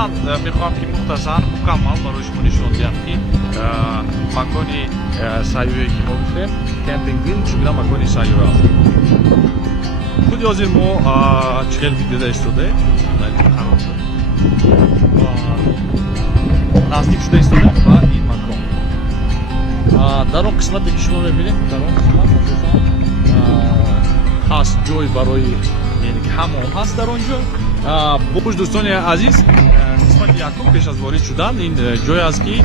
من میخوام که مختصر مکمل برای شما نشون دهم که مکان سیاحی که ما گفتیم کمپینگ گرین چگونه مکان سیاحی است. خود حاضر ما چهل دیده ایستاده نزدیک شده ایستاده و این مکان در اون قسمتی که شما میبینید در اون قسمت هست جای برای یعنی که حمام هست در اونجا. خوش دوستان عزیز قسمت یکم پیش از وارد شدن این جای است که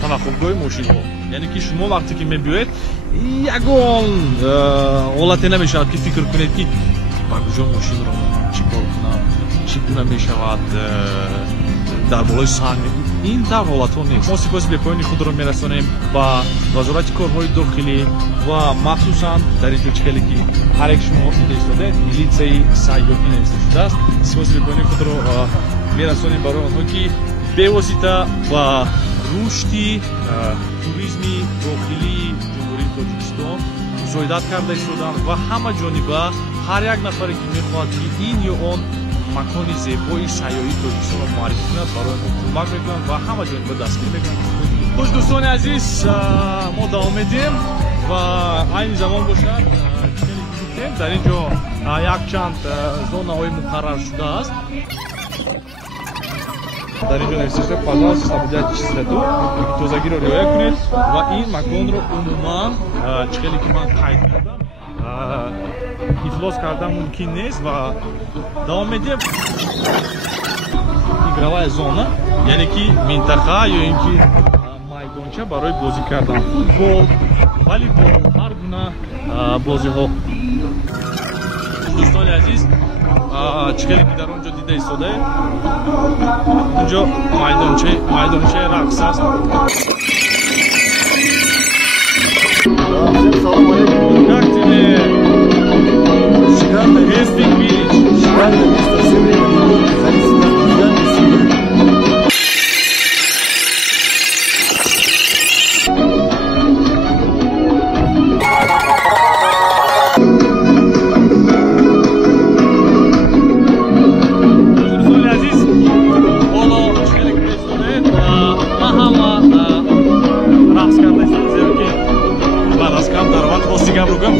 توقفگاه ماشین ها یعنی که شما وقتی که میبیاید یگان حالتی نمیشود که فکر کنید که با کجا ماشین رو چی کار کنم چگونه میشود در بالای سنگ این در حالت ها نیست. ما سپاس به پایان خود رو میرسانیم با وزارت کارهای داخلی و مخصوصا در اینجا چکلی که هر یک شما ایستاده میلیسه سیاحی نوشته شده است. سپاس به پایان خود رو میرسانیم برای آنها که به واسطه با رشد توریسم داخلی جمهوری تاجیکستان مشاهدت کرده ایستادند و همه جانبه هر یک نفری که میخواهد که این یا آن مکان زیبای سیاحی تاجیکستان رو معرفی کند برای ما کمک میکنند و همه جانبه دستگیر میکنند. خوش دوستان عزیز ما دوام میدیم و این زمان باشد در اینجا یک چند زونه های مقرر شده است. در اینجا نوشته شده پازاس سابجت چیزدو توزگی رو رعایت کنید و این مکان رو عموما چخیلی که من قید کردم افلاس کردن ممکن نیست و دوام میدیم. игровая зона یعنی که منطقه یا اینکه майдонча برای بازی کردن فوتبال والیبال هر گونه بازی ها. دوستان عزیز چکلی که در اونجا دیده ایستاده اونجا майдонча رقص است. Салам алейкум. Как тебе? Шикарно. Кемпинг Виллидж. Шикарное место, все время ходить с друзьями, с семьей.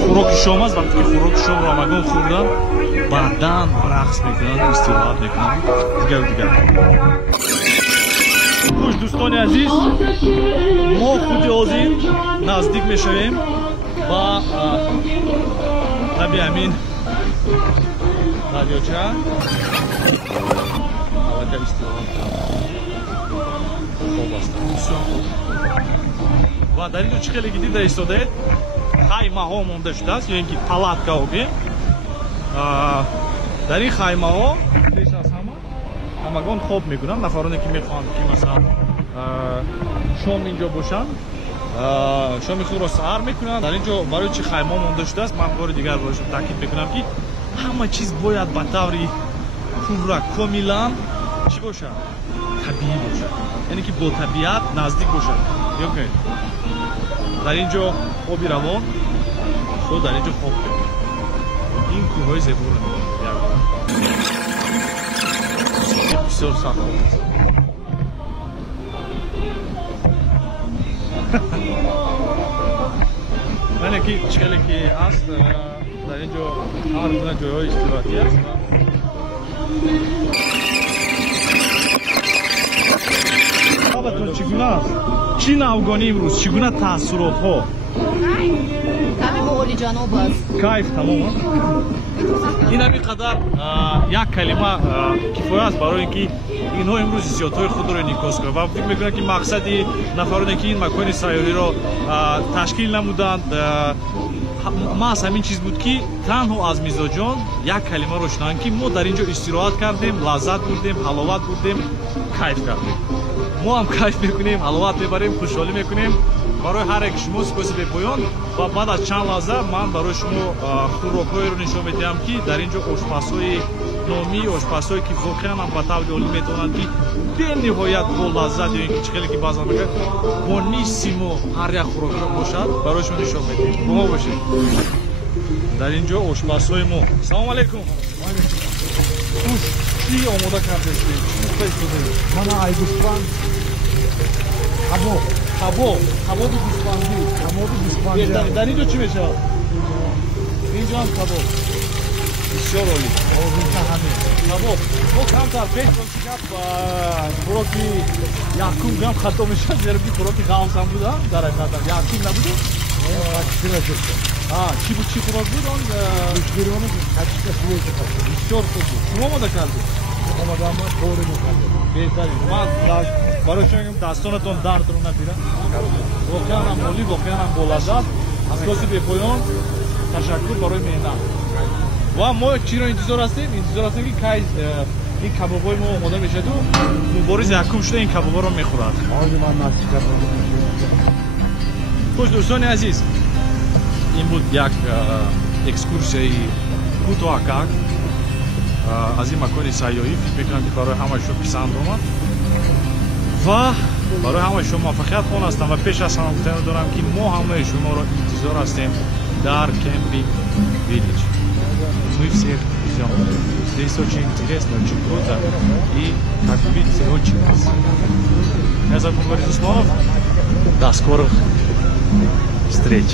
خوراک شام است. وقتی که خوراک شام را مگان خوردن بعداً رقص میکنن استراحت میکنن دیگر. خوش دوستان عزیز ما خود حاضر نزدیک میشویم با نبی همین دریاچه حالت استراحت خوب است و در اینجا چه خیلی دیده ایستاده خایمه ها مونده شده است یا اینکه پالاتکا بگیم. در این خایمه ها پیش از همگان خواب میکنن نفرانی که میخوان که مثلا شام اینجا باشن شام خود را سحر میکنن. در اینجا برای چی خایمه ها مونده شده است من بار دیگر برایشون تاکید میکنم که همه چیز باید به طوری پورا کاملا چی باشه طبیعی باشه یعنی که با طبیعت نزدیک باشه. در اینجا آبی روان خود در اینجا خواب بگیم این کوههای زیبا رو میگیم بسیار سخت است. من یکی چهلی که هست در اینجا هر گونه جایهای استراحتی است. بابتون چگونه است؟ چی نوگانی امروز؟ چگونه تاثیرات ها؟ کمی بغلی جانب است. کیف تمام. این همینقدر یک کلمه کفایه است برای اینکه اینها امروز حسیات‌های خود را انعکاس کنند و فکر می‌کنم که مقصدی نفرانی که این مکان سیاحی را تشکیل نمودند محض همین چیز بود که تنها از میزاجان یک کلمه را شنیدند که ما در اینجا استراحت کردیم لذت بردیم حلاوت بردیم کیف کردیم. ما هم کیف میکنیم حلاوت میبریم خوشحالی میکنیم. برای هر یک شما سپاس به پایان و بعد از چند لحظه من برای شما خوراک‌های رو نشون میدم که در اینجا آشپزهای نامی آشپزهایی که واقعا هم به طور عالی میتونند که به نهایت با لذت یا اینکه چه خیلی که بعضا میگه بونیسیمو هر یک خوراک باشد برای شما نشون میدیم. با ما باشید. در اینجا آشپزهای ما. سلام علیکم. Чӣ омода кардастӣ? Чӣ мухтаи шудаӣ? Mana Ayguspan. Кабоби гӯспандӣ. Kamodu Guspanca. Дар инҷо чӣ мешавад? Инҷо ҳам кабоб. Бисёр олӣ. Ağzında hani. Кабоб. Мо камтар фекр кунем ки гап хӯроки якум гам хато мешавад, зеро ки хӯроки ғавсам буда дар ҳақиқатан. Якум набуду? Kaçtıracak. Чӣ буд? Чӣ хӯрок буд он? Müşteri kaçta sürekli kaçtı. Бисёр хуб буд. Ким омода кардӣ? Ama adamı doğru mu kaldı? بهترین من برای شما میگم دستانتون درد رو نگیره واقعا هم عالی واقعا هم بولذت از کسی به پایان تشکر برای مهنت و ما چی رو انتظار هستیم که کی این کبابای ما آماده بشه تو مبارز یکم شده این کبابا رو میخورد O zaman nasıl çıkartmadı? خوش دوستان عزیز این بود یک екскурсияи кӯтоҳакак аз ин макони сайёҳӣ фикр мекунам ки барои ҳамаашон писанд омад ва барои ҳамаашон муваффақиятхон ҳастам ва пеш аз ҳама гуфтан дорам ки мо ҳамаи шуморо интизор ҳастем дар кемпинг виллеҷ. Мы всех ждем. Здесь очень интересно, очень круто и, как вы видите, очень красиво. Меня зовут Борис Усманов. До скорых встреч.